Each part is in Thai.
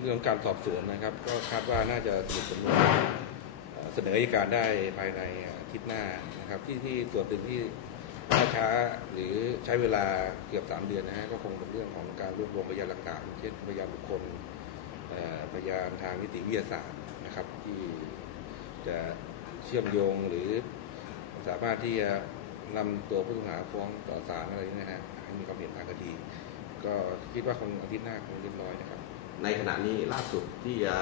เรื่องการสอบสวนนะครับ ก็คาดว่าน่าจะสรุปสำนวนเอ่อเสนออัยการได้ภายในอาทิตย์หน้านะครับที่ที่ส่วนหนึ่งที่ล่าช้าหรือใช้เวลาเกือบสามเดือนนะฮะก็คงเป็นเรื่องของการรวบรวมพยานหลักฐานเช่นพยานบุคคลพยานทางนิติวิทยาศาสตร์นะครับ ที่จะเชื่อมโยงหรือสามารถที่จะนำตัวผู้ต้องหาฟ้องต่อศาลอะไรนี่นะฮะให้มีความเห็นทางคดี ก็คิดว่าคงอาทิตย์หน้าคงเรียบร้อยนะครับ ในขณะนี้ล่าสุดที่จะ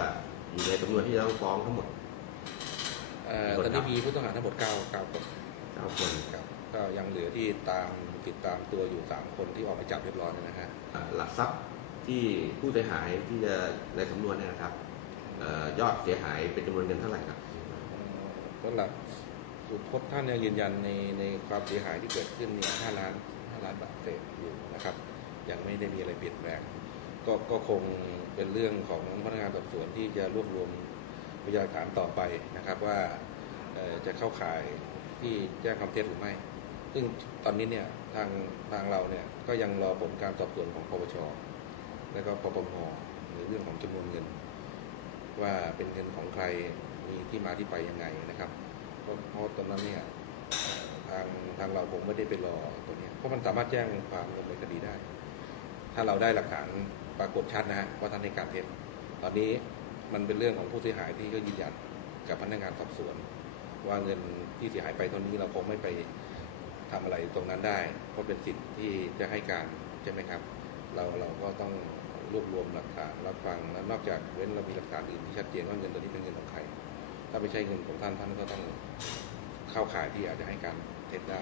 อยู่ในจำนวนที่จะต้องฟ้องทั้งหมดเอ่อกี่คนตอนนี้ครับมีผู้ต้องหาทั้งหมด9 9คนเก้าคนครับก็ยังเหลือที่ตามติดตามตัวอยู่3คนที่ออกหมายจับเรียบร้อยแล้วนะฮะอ่าหลักทรัพย์ที่ผู้เสียหายที่จะในสำนวนเนี่ยนะครับเอ่อยอดเสียหายเป็นจำนวนเงินเท่าไหร่ครับสำหรับสุพจน์ท่านเนี่ยยืนยันในในความเสียหายที่เกิดขึ้นเนี่ย5ล้าน5ล้านบาทเศษอยู่นะครับ ยังไม่ได้มีอะไรเปลี่ยนแปลง ก็ก็คงเป็นเรื่องของพนักงานสอบสวนที่จะรวบรวมพยานหลักฐานต่อไปนะครับว่าจะเข้าข่ายที่แจ้งความเท็จหรือไม่ ซึ่งตอนนี้เนี่ยทางทางเราเนี่ยก็ยังรอผลการสอบสวนของปปช และก็ปปงในเรื่องของจำนวนเงิน ว่าเป็นเงินของใครมีที่มาที่ไปยังไงนะครับเพราะเพราะตอนนั้นเนี่ยทางทางเราคงไม่ได้ไปรอตัวเนี้ยเพราะมันสามารถแจ้งความดำเนินคดีได้ ถ้าเราได้หลักฐาน ปรากฏชัดนะฮะว่าท่านในการเท็จตอนนี้มันเป็นเรื่องของผู้เสียหายที่ก็ยืนยันกับพนักงานสอบสวน ว่าเงินที่เสียหายไปตอนนี้เราคงไม่ไปทำอะไรตรงนั้นได้ เพราะเป็นสิทธิ์ที่จะให้การใช่ไหมครับ เราเราก็ต้องรวบรวมหลักฐานรับฟังแล้วนอกจากเว้นเรามีหลักฐานอื่นที่ชัดเจนว่าเงินตัวนี้เป็นเงินของใคร ถ้าไม่ใช่เงินของท่านท่านก็ต้องเข้าข่ายที่อาจจะให้การเท็จได้